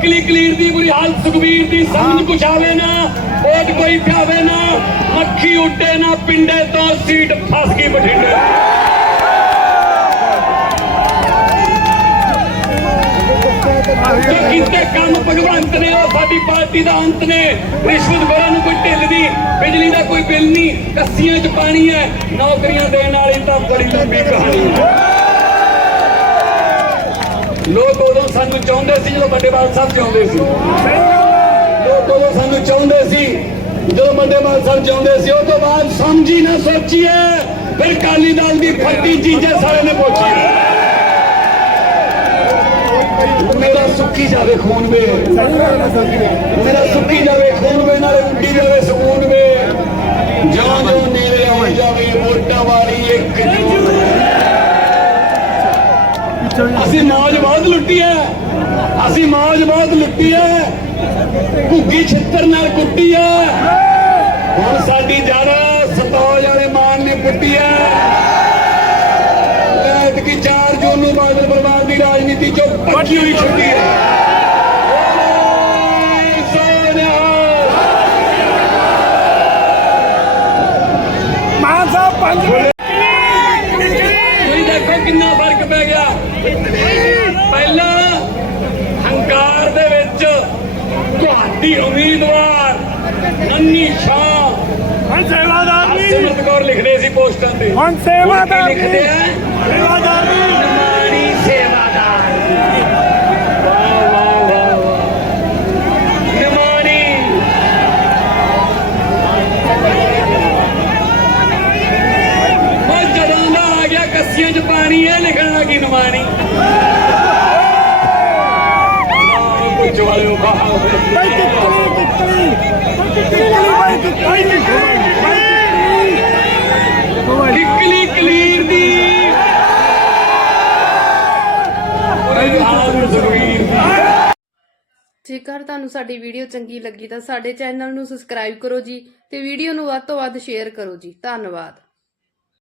ਕਿਕਲੀ ਕਲੀਰ ਦੀ ਬੁਰੀ ਹਾਲਤ ਸੁਖਵੀਰ ਦੀ ਸਮਝ ਕੁਛ ਆਵੇ ਨਾ ਵੋਟ ਕੋਈ ਪਿਆਵੇ ਨਾ ਮੱਖੀ ਉੱਡੇ ਨਾ ਪਿੰਡੇ ਤੋਂ ਸੀਟ ਫਸ ਗਈ ਬਠਿੰਡੇ। ਜੋ ਕੀਤੇ ਕੰਮ ਭਗਵੰਤ ਨੇ ਉਹ ਸਾਡੀ ਪਾਰਟੀ ਦਾ ਅੰਤ ਨੇ। ਰਿਸ਼ਵਤ ਖੋਰਾਂ ਨੂੰ ਕੋਈ ਢਿੱਲ ਦੀ ਬਿਜਲੀ ਦਾ ਕੋਈ ਬਿੱਲ ਨਹੀਂ ਕੱਸੀਆਂ 'ਚ ਪਾਣੀ ਹੈ ਨੌਕਰੀਆਂ ਦੇਣ ਵਾਲੀ ਤਾਂ ਬੜੀ ਲੰਬੀ ਕਹਾਣੀ ਹੈ। ਸਾਨੂੰ ਚਾਹੁੰਦੇ ਸੀ ਜਦੋਂ ਵੱਡੇ ਸਾਹਿਬ ਚਾਹੁੰਦੇ ਸੀ। ਲੋਕ ਉਦੋਂ ਸਾਨੂੰ ਚਾਹੁੰਦੇ ਸੀ, ਜਦੋਂ ਵੱਡੇ ਸਾਹਿਬ ਚਾਹੁੰਦੇ ਸੀ, ਉਹ ਤੋਂ ਬਾਅਦ ਸਮਝੀ ਨਾ ਸੋਚੀਏ, ਫਿਰ ਕਾਲੀ ਦਲ ਦੀ ਫੱਟੀ ਚੀਜ਼ਾਂ ਸਾਰੇ ਨੇ ਪੋਚੀ ਮੇਰਾ ਸੁੱਕੀ ਜਾਵੇ ਖੂਨ ਵੇ। ਮੇਰਾ ਸੁੱਕੀ ਜਾਵੇ ਖੂਨ ਵੇ, ਨਾਲੇ ਉੱਡੀ ਜਾਵੇ ਸਕੂਨ ਵੇ। ਜਾਂ ਜੋ ਨੇੜੇ ਆਉਣ ਜਾਵੇ, ਵੋਟਾਂ ਵਾਲੀ ਇੱਕ ਜੂਨ ਅਸੀਂ ਮੌਜ ਬਹੁਤ ਲੁੱਟੀ ਹੈ ਅਸੀਂ ਮੌਜ ਬਹੁਤ ਲੁੱਟੀ ਹੈ ਘੁੱਗੀ ਛਿੱਤਰ ਨਾਲ ਕੁੱਟੀ ਹੈ ਹੁਣ ਸਾਡੀ ਜੜ ਸਤੌਜ ਵਾਲੇ ਮਾਨ ਨੇ ਕੁੱਟੀ ਹੈ ਐਤ ਕੀ 4 ਜੂਨ ਨੂੰ ਬਾਦਲ ਪਰਿਵਾਰ ਦੀ ਰਾਜਨੀਤੀ ਚੋਂ ਪੱਕੀ ਹੋਈ ਛੁੱਟੀ ਹੈ ਬੋਲੇ ਸੋਨਿਹਾਲ। ਮਾਨ ਸਾਹਿਬ ਪੰਜ ਤੁਸੀਂ ਦੇਖੋ ਕਿੰਨਾ ਫਰਕ ਪੈ ਗਿਆ ਪਹਿਲਾਂ ਹੰਕਾਰ ਦੇ ਵਿੱਚ ਤੁਹਾਡੀ ਉਮੀਦਵਾਰ ਨੰਨੀ ਸ਼ਾਹ ਹੁਣ ਸੇਵਾਦਾਰ ਨਹੀਂ ਸਿਮਰਤ ਕੌਰ ਲਿਖਦੇ ਸੀ ਪੋਸਟਾਂ ਤੇ। ਹੁਣ ਸੇਵਾਦਾਰ ਲਿਖਦੇ ਆ? ਸੇਵਾਦਾਰ ਨਹੀਂ ਨਮਾਣੀ ਸੇਵਾਦਾਰ ਵਾਹ ਵਾਹ ਵਾਹ ਵਾਹ ਨਮਾਣੀ ਉਹ ਜਦੋਂ ਦਾ ਆ ਗਿਆ ਕੱਸੀਆਂ 'ਚ ਪਾਣੀ ਇਹ ਲਿਖਣ ਲੱਗੀ ਨਮਾਣੀ ਕੁਝ ਵਾਲਿਓ ਬਾਹਰ ਬਾਈ ਕਿੱਕਲੀ ਕਿੱਕਲੀ ਕਿੱਕਲੀ ਬਾਈ ਕਿੱਕਲੀ ਕਿਕਲੀ ਕਲੀਰ ਦੀ। ਉਹਦੇ ਹਾਲ ਸੁਖਵੀਰ ਜੇਕਰ ਤੁਹਾਨੂੰ ਸਾਡੀ ਵੀਡੀਓ ਚੰਗੀ ਲੱਗੀ ਤਾਂ ਸਾਡੇ ਚੈਨਲ ਨੂੰ ਸਬਸਕ੍ਰਾਈਬ ਕਰੋ ਜੀ ਤੇ ਵੀਡੀਓ ਨੂੰ ਵੱਧ ਤੋਂ ਵੱਧ ਸ਼ੇਅਰ ਕਰੋ ਜੀ। ਧੰਨਵਾਦ।